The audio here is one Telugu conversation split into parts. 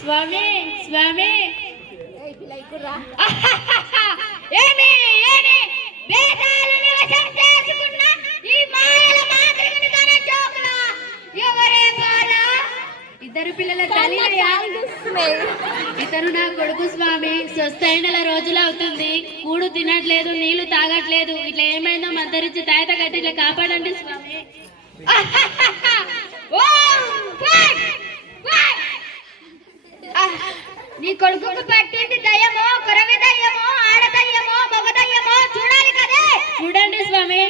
స్వామి స్వామి ఇద్దరు పిల్లల తల్లి ఇతను నా కొడుకు స్వామి. స్వస్థ రోజులు అవుతుంది, కూడు తినట్లేదు, నీళ్లు తాగట్లేదు. ఇట్లా ఏమైందో మంతరించి తాయత కట్టి ఇట్లా కాపాడండి స్వామి. నీ కొడుకుకు పట్టింది దయ్యమో, కొరవి దయ్యమో, ఆడ దయ్యమో, మగ దయ్యమో చూడాలి కదే. చూడండి స్వామి.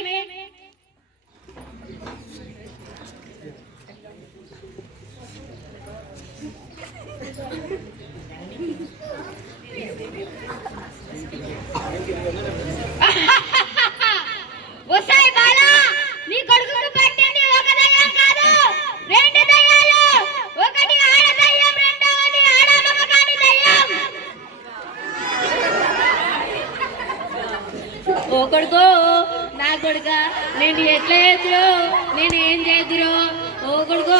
వసాయి బాలా, నీ కొడుకుకు పట్టింది ఒక దయ్యం కాదు, రెండు దయ్యాలు. ఒకటి ఆడ దయ్యం, రెండవది ఆడ మగ కాని దయ్యం. ఓ కొడుకో, నా కొడుక, నేను ఎట్లా చేతురు, నేను ఏం చేతురు? ఓ కొడుకో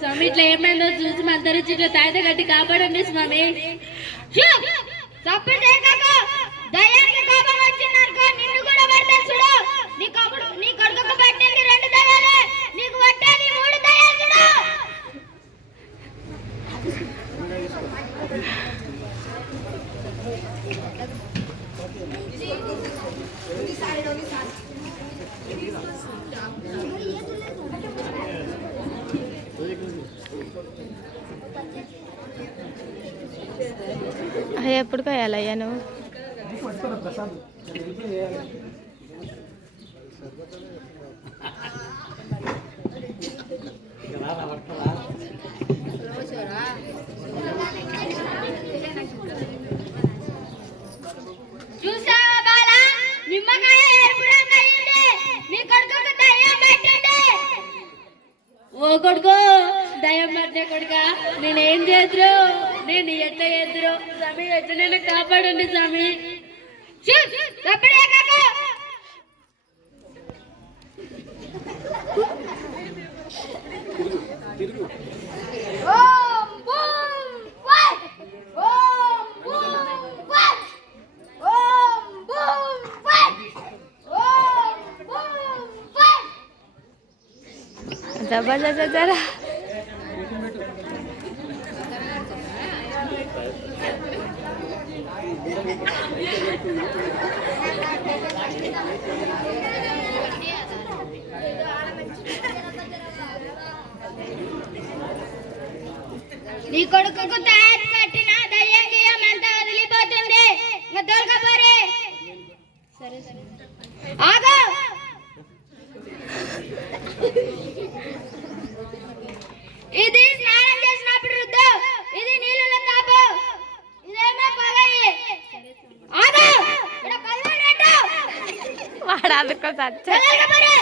స్వామి, ఇట్లా ఏమైందో చూసి మంతరించి ఇట్లా తాయిత కట్టి కాపాడండి స్వామి. దయ్యానికి కోపం వచ్చిందనుకో, నిన్ను కూడా పడితే చూడు. నీ కొడుకు పట్టింది రెండు దయ్యాలే, నీకు పట్టేది మూడు దయ్యాలు చూడు. ఎప్పుడు కాయాలయ్యా నువ్వు? చూసావా బాలా, నిమ్మకాయ ఎరుపు రంగు అయ్యింది, నీ కొడుకుకు దయ్యం పట్టింది. ఓ కొడుకు, దయ్యం పట్టే కొడుక, నేనేం చేద్దరు, నేను ఎట్లా చేద్దరు స్వామి? ఎట్లనైనా కాపాడండి స్వామి. జబా జరా జరా నీ కొడుకుకు తాయత్ కట్టిన దయ్యం గియ్యం అంతా వదిలిపోతుంది. దొరకపోరే. ఆగు, ఇది స్నానం చేసినప్పుడు రుద్దు, ఇది నీళ్ళలో తాపు, ఇదేమో పగయి. ఆగు, ఇక్కడ పగలనట్టు వాడు అనుకోవచ్చు. దొరకపోరే.